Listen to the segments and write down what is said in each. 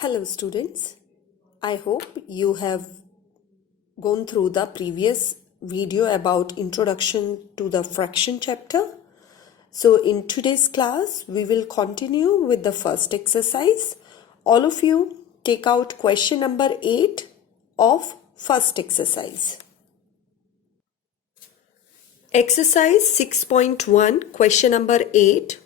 Hello students, I hope you have gone through the previous video about introduction to the fraction chapter. So in today's class, we will continue with the first exercise. All of you take out question number 8 of first exercise. Exercise 6.1, question number 8.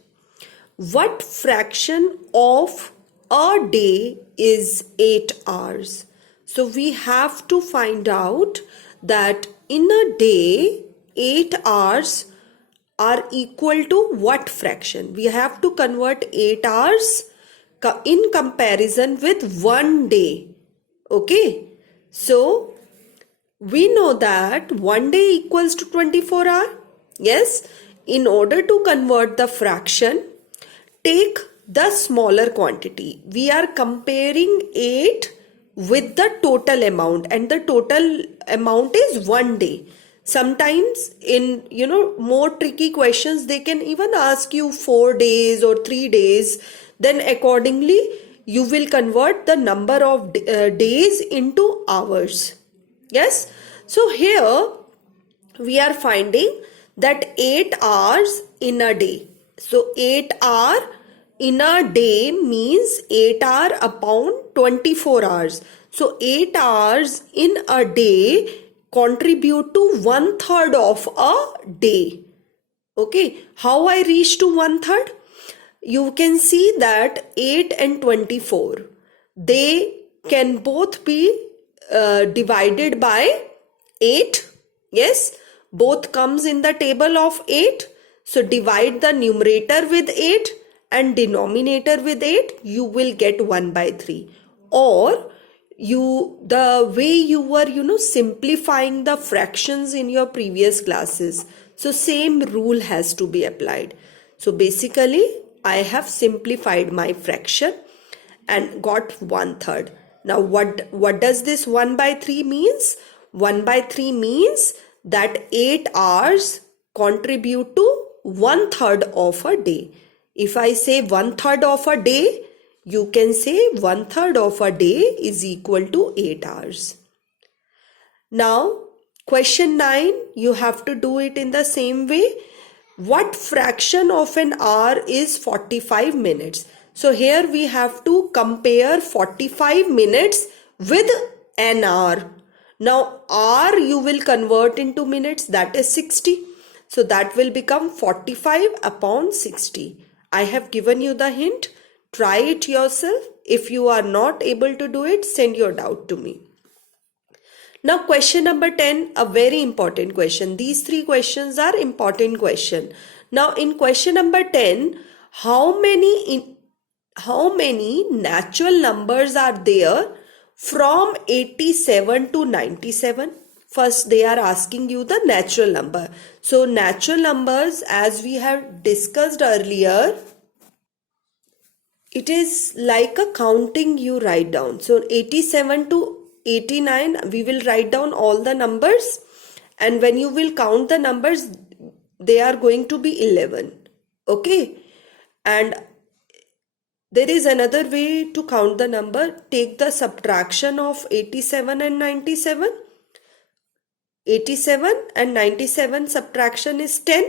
What fraction of a day is 8 hours? So we have to find out that in a day 8 hours are equal to what fraction? We have to convert 8 hours in comparison with 1 day. Okay, so we know that 1 day equals to 24 hours. Yes, in order to convert the fraction, take the smaller quantity. We are comparing 8 with the total amount, and the total amount is 1 day. Sometimes in more tricky questions, they can even ask you 4 days or 3 days. Then accordingly you will convert the number of days into hours. Yes, so here we are finding that 8 hours in a day. So 8 hours in a day means 8 hours upon 24 hours. So 8 hours in a day contribute to 1/3 of a day. Okay, how I reach to 1/3? You can see that 8 and 24, they can both be divided by 8. Yes, both comes in the table of 8. So divide the numerator with 8 and denominator with 8, you will get 1/3. Or the way you were simplifying the fractions in your previous classes, so same rule has to be applied. So basically I have simplified my fraction and got 1/3. Now what does this 1/3 means? 1/3 means that 8 hours contribute to 1/3 of a day. If I say 1/3 of a day, you can say 1/3 of a day is equal to 8 hours. Now question 9, you have to do it in the same way. What fraction of an hour is 45 minutes? So here we have to compare 45 minutes with an hour. Now hour you will convert into minutes, that is 60. So that will become 45 upon 60. I have given you the hint. Try it yourself. If you are not able to do it, send your doubt to me. Now question number 10, a very important question. These three questions are important question. Now in question number 10, how many natural numbers are there from 87 to 97? First they are asking you the natural number. So natural numbers, as we have discussed earlier, it is like a counting you write down. So 87 to 89, we will write down all the numbers, and when you will count the numbers, they are going to be 11. Okay, and there is another way to count the number. Take the subtraction of 87 and 97. 87 and 97 subtraction is 10,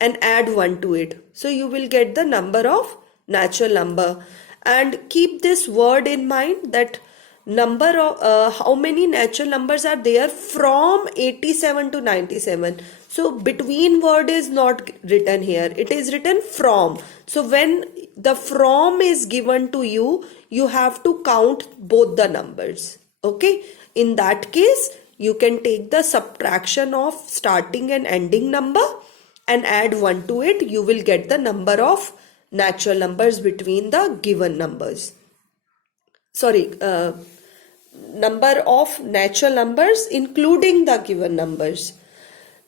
and add 1 to it. So you will get the number of natural number. And keep this word in mind, that number of how many natural numbers are there from 87 to 97. So between word is not written here, it is written from. So when the from is given to you, you have to count both the numbers. Okay, in that case you can take the subtraction of starting and ending number and add 1 to it. You will get the number of natural numbers between the given numbers. Number of natural numbers including the given numbers.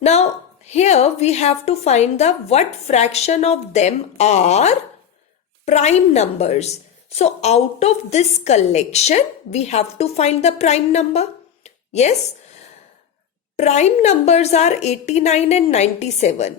Now here we have to find the what fraction of them are prime numbers. So out of this collection we have to find the prime number. Yes, prime numbers are 89 and 97.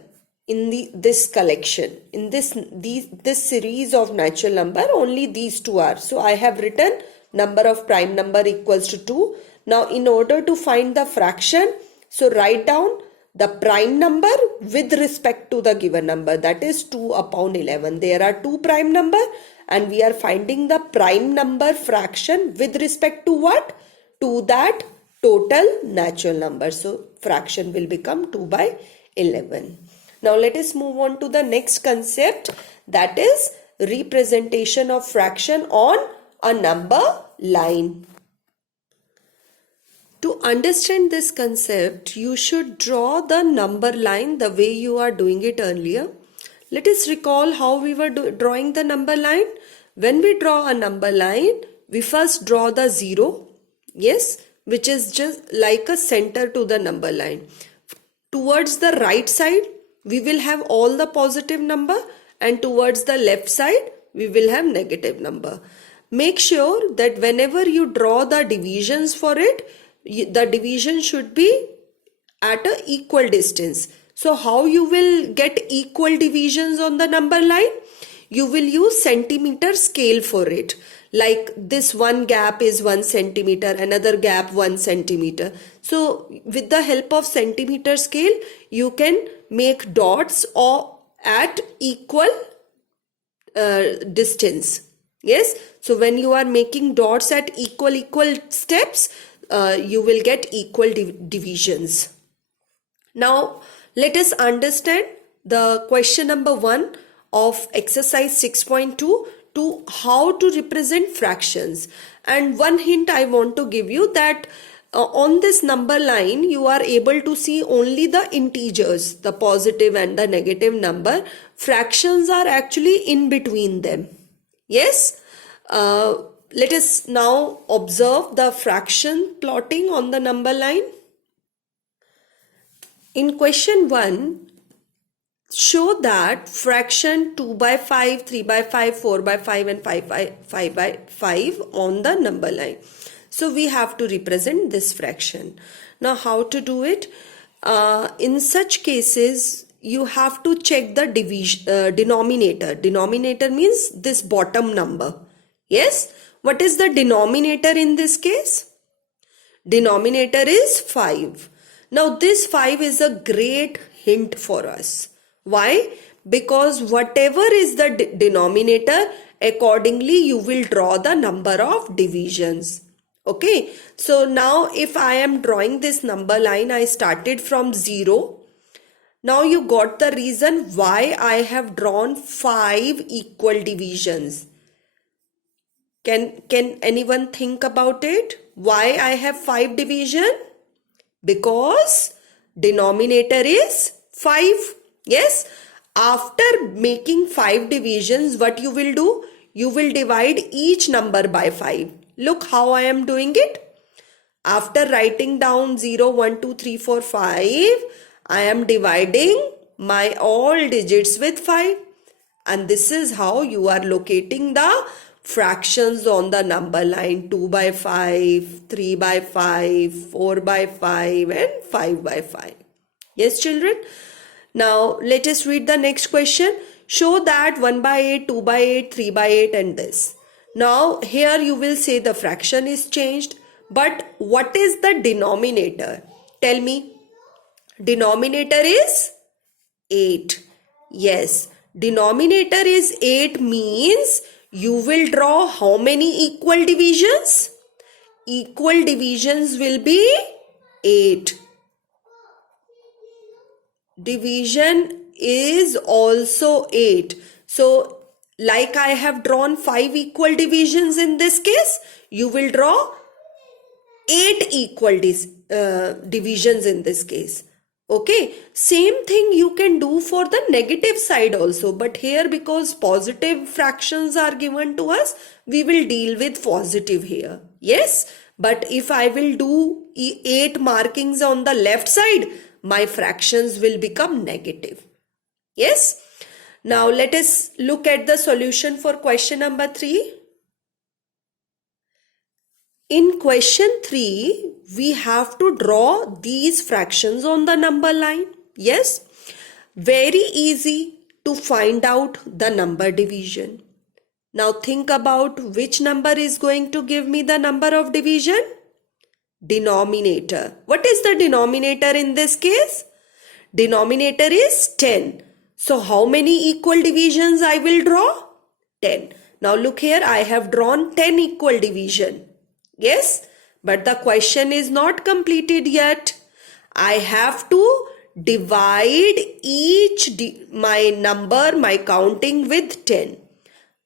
in this collection, in this series of natural number, only these two are. So I have written number of prime number equals to 2. Now in order to find the fraction, so write down the prime number with respect to the given number, that is 2 upon 11. There are two prime number and we are finding the prime number fraction with respect to what? To that total natural number. So fraction will become 2 by 11. Now let us move on to the next concept, that is representation of fraction on a number line. To understand this concept, you should draw the number line the way you are doing it earlier. Let us recall how we were drawing the number line. When we draw a number line, we first draw the 0, yes, which is just like a center to the number line. Towards the right side, we will have all the positive number, and towards the left side, we will have negative number. Make sure that whenever you draw the divisions for it, the division should be at an equal distance. So how you will get equal divisions on the number line? You will use centimeter scale for it. Like this one gap is 1 centimeter, another gap 1 centimeter. So with the help of centimeter scale, you can make dots or at equal distance. Yes. So when you are making dots at equal steps, you will get equal divisions. Now let us understand the question number 1 of exercise 6.2 to how to represent fractions. And one hint I want to give you, that on this number line you are able to see only the integers, the positive and the negative number. Fractions are actually in between them. Yes. Let us now observe the fraction plotting on the number line. In question 1, show that fraction 2 by 5, 3 by 5, 4 by 5 and 5 by 5 on the number line. So we have to represent this fraction. Now how to do it? In such cases, you have to check the denominator. Denominator means this bottom number. Yes. What is the denominator in this case? Denominator is 5. Now this 5 is a great hint for us. Why? Because whatever is the denominator, accordingly you will draw the number of divisions. Okay. So now if I am drawing this number line, I started from 0. Now you got the reason why I have drawn 5 equal divisions. Can anyone think about it? Why I have 5 division? Because denominator is 5. Yes. After making 5 divisions, what you will do? You will divide each number by 5. Look how I am doing it. After writing down 0, 1, 2, 3, 4, 5, I am dividing my all digits with 5. And this is how you are locating the fractions on the number line: 2 by 5, 3 by 5, 4 by 5 and 5 by 5. Yes, children. Now let us read the next question. Show that 1 by 8, 2 by 8, 3 by 8 and this. Now here you will say the fraction is changed. But what is the denominator? Tell me. Denominator is 8. Yes. Denominator is 8 means you will draw how many equal divisions? Equal divisions will be 8. Division is also 8. So like I have drawn 5 equal divisions in this case, you will draw 8 equal divisions in this case. Okay, same thing you can do for the negative side also, but here because positive fractions are given to us, we will deal with positive here. Yes, but if I will do 8 markings on the left side, my fractions will become negative. Yes. Now let us look at the solution for question number 3. In question 3, we have to draw these fractions on the number line. Yes. Very easy to find out the number division. Now think about which number is going to give me the number of division? Denominator. What is the denominator in this case? Denominator is 10. So how many equal divisions I will draw? 10. Now look here, I have drawn 10 equal division. Yes, but the question is not completed yet. I have to divide my counting with 10.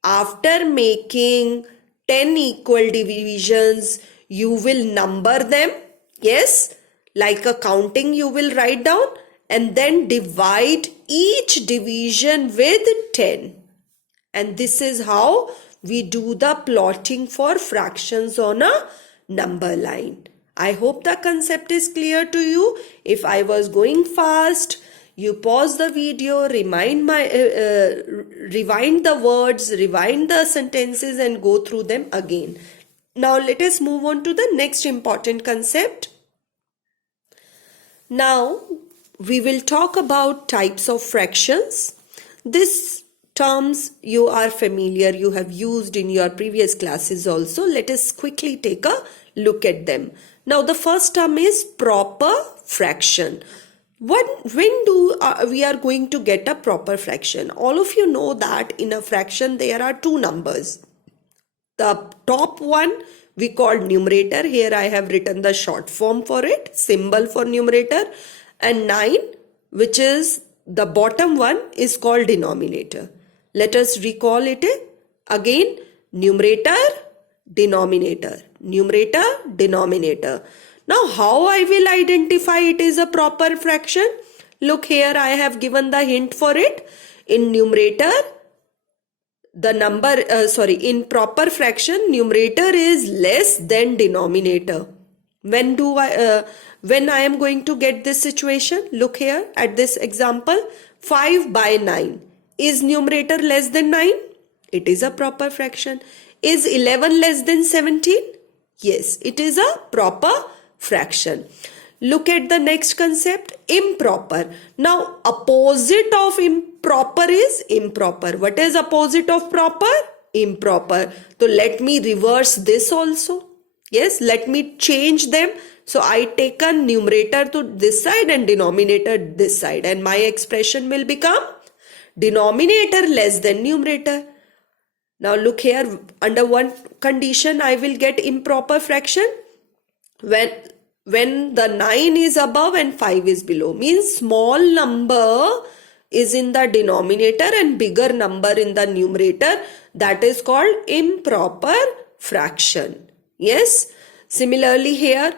After making 10 equal divisions, you will number them. Yes, like a counting you will write down and then divide each division with 10. And this is how we do the plotting for fractions on a number line. I hope the concept is clear to you. If I was going fast, you pause the video, rewind the words, rewind the sentences and go through them again. Now let us move on to the next important concept. Now we will talk about types of fractions. These terms you are familiar, you have used in your previous classes also. Let us quickly take a look at them. Now the first term is proper fraction. When we are going to get a proper fraction? All of you know that in a fraction there are two numbers. The top one we call numerator. Here I have written the short form for it, symbol for numerator. And 9, which is the bottom one, is called denominator. Let us recall it again. Numerator, denominator. Numerator, denominator. Now how I will identify it is a proper fraction? Look here, I have given the hint for it. In numerator, in proper fraction, numerator is less than denominator. When I am going to get this situation? Look here at this example. 5 by 9. Is numerator less than 9? It is a proper fraction. Is 11 less than 17? Yes, it is a proper fraction. Look at the next concept, improper. Now opposite of improper is improper. What is opposite of proper? Improper. So let me reverse this also. Yes, let me change them. So I take a numerator to this side and denominator this side, and my expression will become denominator less than numerator. Now look here, under one condition I will get improper fraction when the 9 is above and 5 is below. Means small number is in the denominator and bigger number in the numerator. That is called improper fraction. Yes. Similarly here,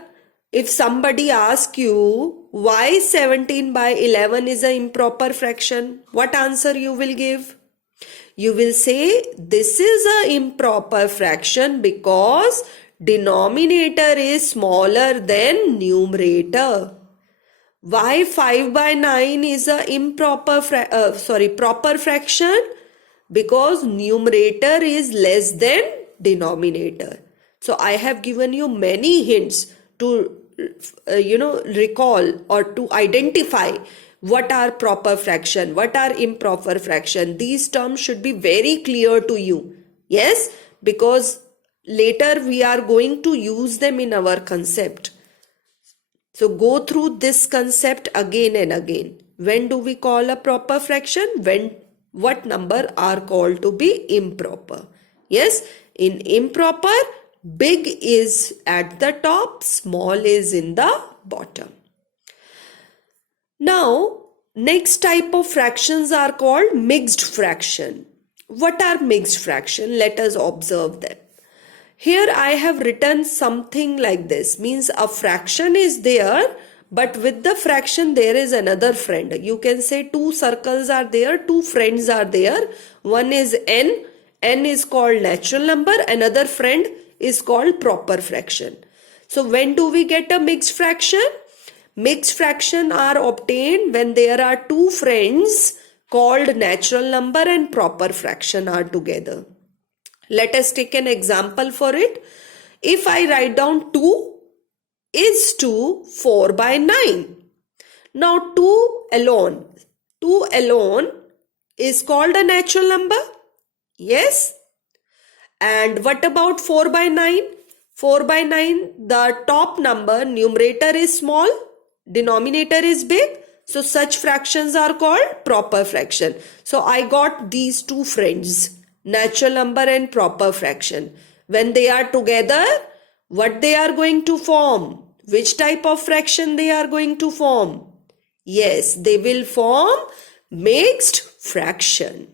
if somebody asks you why 17 by 11 is an improper fraction, what answer you will give? You will say this is an improper fraction because denominator is smaller than numerator. Why 5 by 9 is a proper fraction? Because numerator is less than denominator. So I have given you many hints to recall or to identify what are proper fraction, what are improper fraction. These terms should be very clear to you. Yes, because later we are going to use them in our concept. So go through this concept again and again. When do we call a proper fraction? When what number are called to be improper? Yes, in improper, big is at the top, small is in the bottom. Now, next type of fractions are called mixed fraction. What are mixed fraction? Let us observe them. Here I have written something like this. Means a fraction is there, but with the fraction there is another friend. You can say two circles are there, two friends are there. One is n. N is called natural number. Another friend is called proper fraction. So when do we get a mixed fraction? Mixed fraction are obtained when there are two friends called natural number and proper fraction are together. Let us take an example for it. If I write down 2 is to 4 by 9. Now 2 alone. 2 alone is called a natural number? Yes. And what about 4 by 9? 4 by 9, the top number, numerator is small, denominator is big. So such fractions are called proper fraction. So I got these two friends, natural number and proper fraction. When they are together, what they are going to form? Which type of fraction they are going to form? Yes, they will form mixed fraction.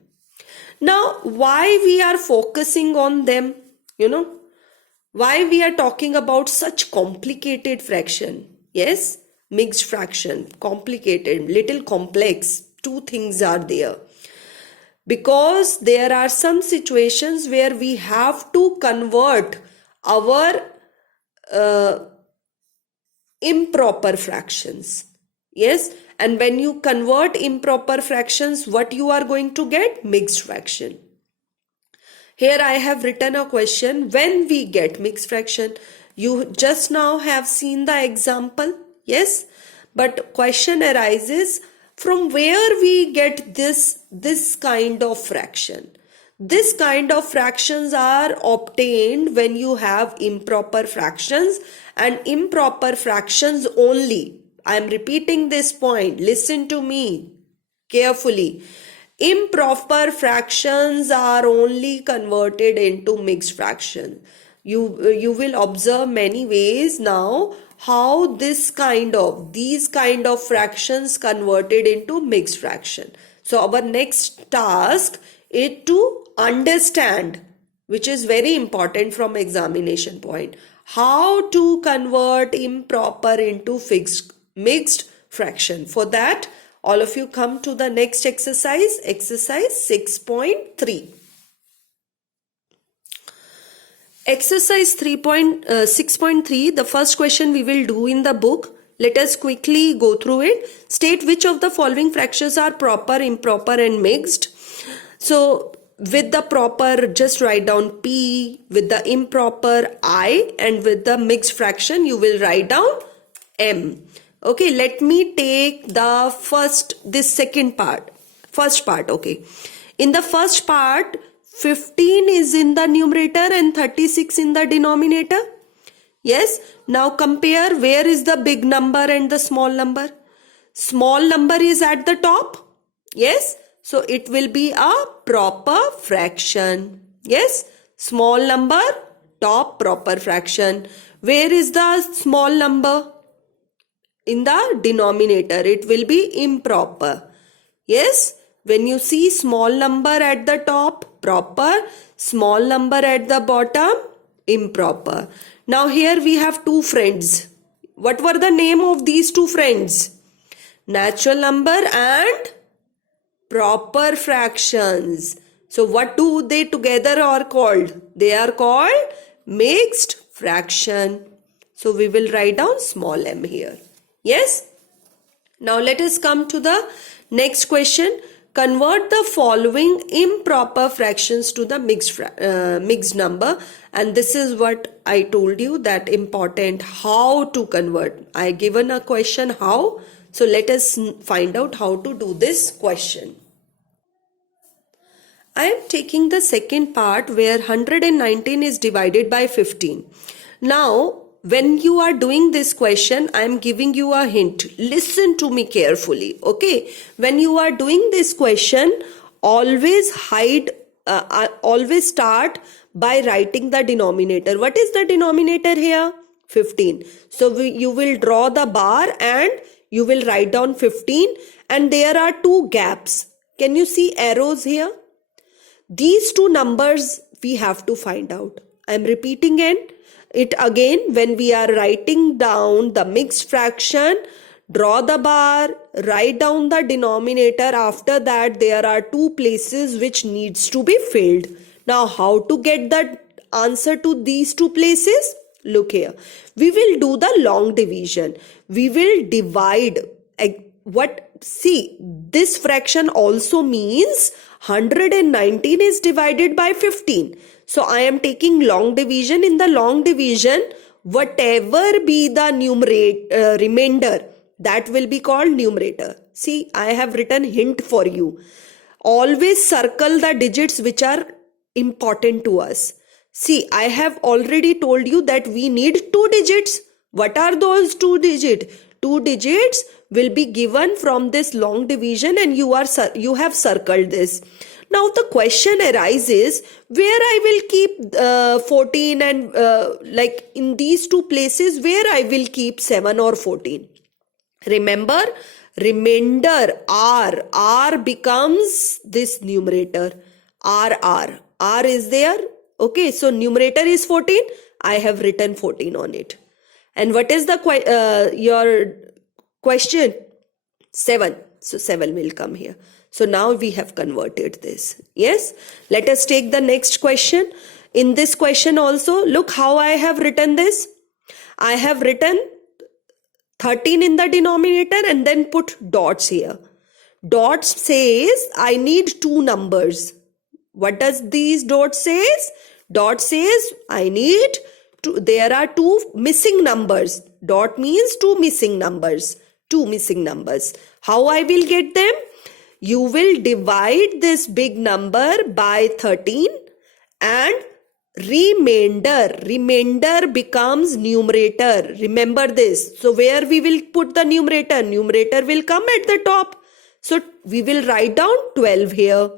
Now, why we are focusing on them? Why we are talking about such complicated fraction? Yes, mixed fraction, complicated, little complex. Two things are there. Because there are some situations where we have to convert our improper fractions. Yes, and when you convert improper fractions, what you are going to get? Mixed fraction. Here I have written a question. When we get mixed fraction, you just now have seen the example. Yes, but question arises, from where we get this kind of fraction? This kind of fractions are obtained when you have improper fractions, and improper fractions only. I am repeating this point. Listen to me carefully. Improper fractions are only converted into mixed fraction. You will observe many ways now how these kind of fractions converted into mixed fraction. So our next task is to understand, which is very important from examination point, how to convert improper into mixed fraction. For that, all of you come to the next exercise 6.3. Exercise 6.3, the first question we will do in the book. Let us quickly go through it. State which of the following fractions are proper, improper and mixed. So with the proper, just write this P, with the improper I, and with the mixed fraction you will write down M. Okay, let me take the first part. Okay, in the first part, 15 is in the numerator and 36 in the denominator. Yes, now compare where is the big number and the small number. Small number is at the top. Yes, so it will be a proper fraction. Yes, small number, top, proper fraction. Where is the small number? In the denominator, it will be improper. Yes, when you see small number at the top, proper, small number at the bottom, improper. Now here we have two friends. What were the name of these two friends? Natural number and proper fractions. So what do they together are called? They are called mixed fraction. So we will write down small m here. Yes. Now let us come to the next question. Convert the following improper fractions to the mixed number. And this is what I told you, that important, how to convert. I given a question how. So let us find out how to do this question. I am taking the second part where 119 is divided by 15. Now when you are doing this question, I am giving you a hint. Listen to me carefully. Okay. When you are doing this question, always start by writing the denominator. What is the denominator here? 15. So you will draw the bar and you will write down 15. And there are two gaps. Can you see arrows here? These two numbers we have to find out. I am repeating it again. When we are writing down the mixed fraction, draw the bar, write down the denominator. After that, there are two places which needs to be filled. Now, how to get the answer to these two places? Look here. We will do the long division. We will divide this fraction also means 119 is divided by 15. So I am taking long division. In the long division, whatever be the remainder, that will be called numerator. See, I have written hint for you. Always circle the digits which are important to us. See, I have already told you that we need 2 digits. What are those 2 digits? 2 digits will be given from this long division, and you have circled this. Now the question arises, where I will keep 14 and like in these two places where I will keep 7 or 14. Remember, remainder r becomes this numerator r is there. Okay, so numerator is 14. I have written 14 on it. And what is the your question? 7. So 7 will come here. So now we have converted this. Yes. Let us take the next question. In this question also, look how I have written this. I have written 13 in the denominator and then put dots here. Dots says I need 2 numbers. What does these dots says? Dot says I need there are 2 missing numbers. Dot means 2 missing numbers. 2 missing numbers. How I will get them? You will divide this big number by 13 and remainder becomes numerator. Remember this. So where we will put the numerator? Numerator will come at the top. So we will write down 12 here.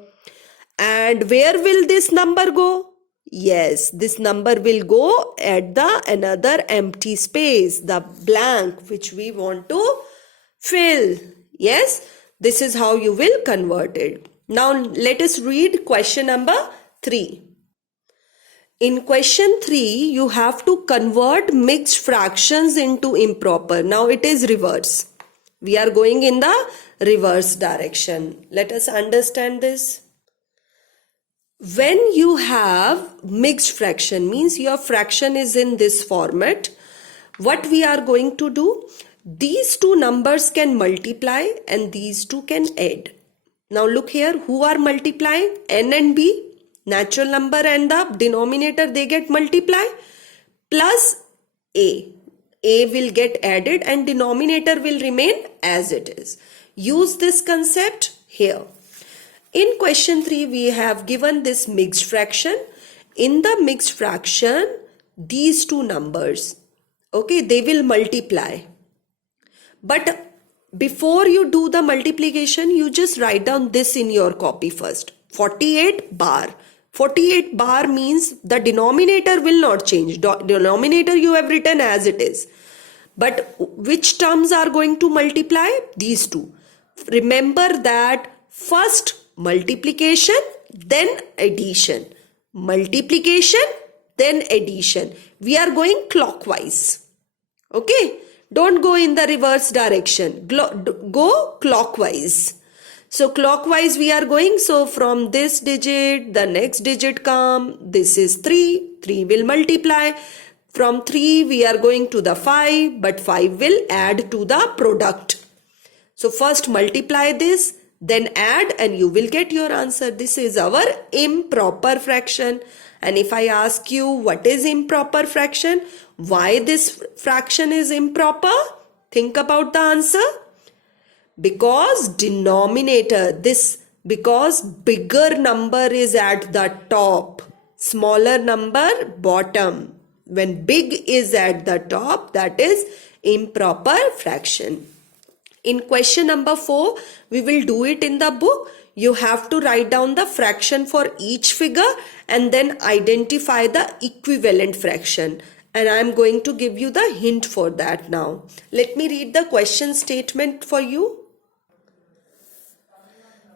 And where will this number go? Yes, this number will go at the another empty space, the blank which we want to fill. Yes, this is how you will convert it. Now let us read question number 3. In question 3, you have to convert mixed fractions into improper. Now it is reverse. We are going in the reverse direction. Let us understand this. When you have mixed fraction, means your fraction is in this format, what we are going to do? These 2 numbers can multiply and these 2 can add. Now look here, who are multiplying? N and B, natural number and the denominator, they get multiply, plus A. A will get added and denominator will remain as it is. Use this concept here. In question 3, we have given this mixed fraction. In the mixed fraction, these 2 numbers, okay, they will multiply. But before you do the multiplication, you just write down this in your copy first. 48 bar. 48 bar means the denominator will not change. Denominator you have written as it is. But which terms are going to multiply? These 2. Remember that first multiplication, then addition. Multiplication, then addition. We are going clockwise. Okay. Don't go in the reverse direction. Go clockwise. So clockwise we are going. So from this digit, the next digit come. This is 3. 3 will multiply. From 3 we are going to the 5. But 5 will add to the product. So first multiply this. Then add and you will get your answer. This is our improper fraction. And if I ask you what is improper fraction, why this fraction is improper, think about the answer. Because denominator, because bigger number is at the top, smaller number bottom. When big is at the top, that is improper fraction. In question number 4, we will do it in the book. You have to write down the fraction for each figure and then identify the equivalent fraction. And I am going to give you the hint for that now. Let me read the question statement for you.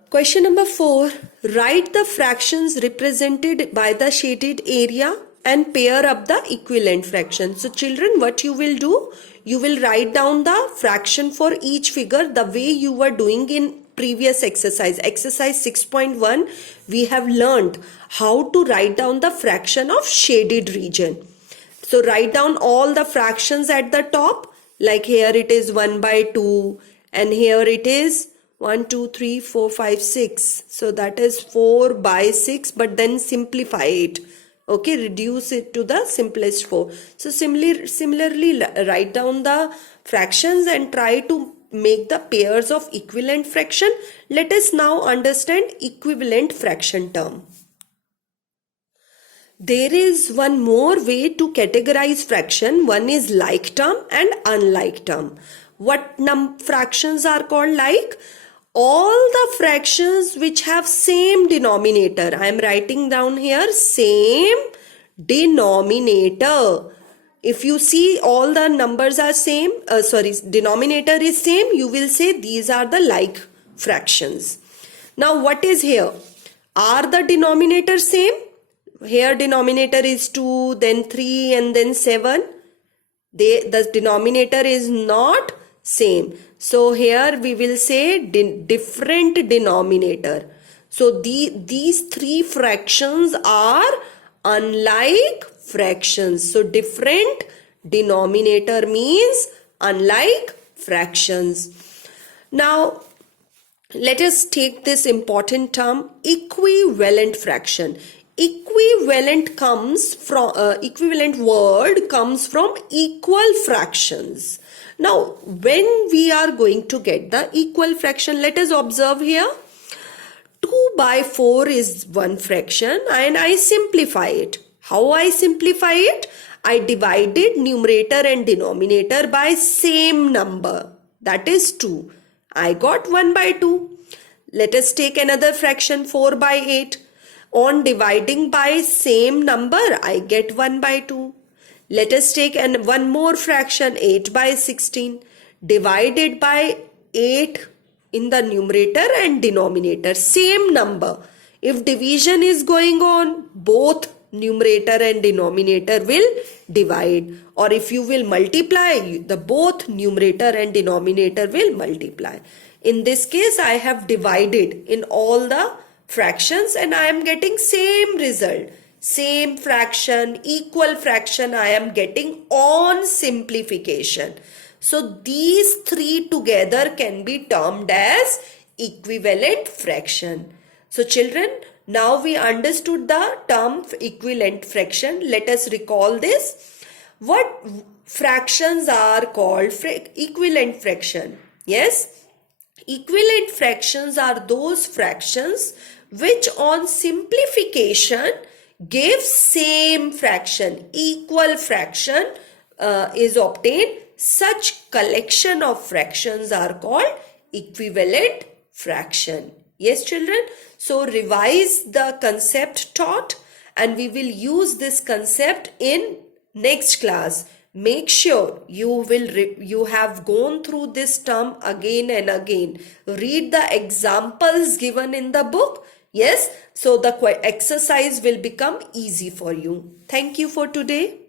Question number 4. Write the fractions represented by the shaded area and pair up the equivalent fraction. So children, what you will do? You will write down the fraction for each figure the way you were doing in previous exercise. Exercise 6.1, we have learned how to write down the fraction of shaded region. So write down all the fractions at the top. Like here it is 1 by 2 and here it is 1, 2, 3, 4, 5, 6. So that is 4 by 6, but then simplify it. Okay, reduce it to the simplest 4. So similarly write down the fractions and try to make the pairs of equivalent fraction. Let us now understand equivalent fraction term. There is one more way to categorize fraction. One is like term and unlike term. What fractions are called like? All the fractions which have same denominator. I am writing down here same denominator. If you see all the numbers are same, denominator is same, you will say these are the like fractions. Now what is here? Are the denominator same? Here denominator is 2, then 3 and then 7. The denominator is not same. So here we will say different denominator. So these three fractions are unlike fractions. So different denominator means unlike fractions. Now let us take this important term, equivalent fraction. Equivalent word comes from equal fractions. Now when we are going to get the equal fraction, let us observe here. 2 by 4 is one fraction and I simplify it. How I simplify it? I divided numerator and denominator by same number, that is 2. I got 1 by 2. Let us take another fraction, 4 by 8. On dividing by same number, I get 1 by 2. Let us take one more fraction, 8 by 16. Divided by 8 in the numerator and denominator, same number. If division is going on, both numerator and denominator will divide. Or if you will multiply, the both numerator and denominator will multiply. In this case, I have divided in all the fractions and I am getting same result. Same fraction, equal fraction I am getting on simplification. So these three together can be termed as equivalent fraction. So children, now we understood the term equivalent fraction. Let us recall this. What fractions are called equivalent fraction? Yes, equivalent fractions are those fractions which on simplification give same fraction, equal fraction is obtained. Such collection of fractions are called equivalent fraction. Yes children, so revise the concept taught and we will use this concept in next class. Make sure you have gone through this term again and again. Read the examples given in the book. Yes, so the exercise will become easy for you. Thank you for today.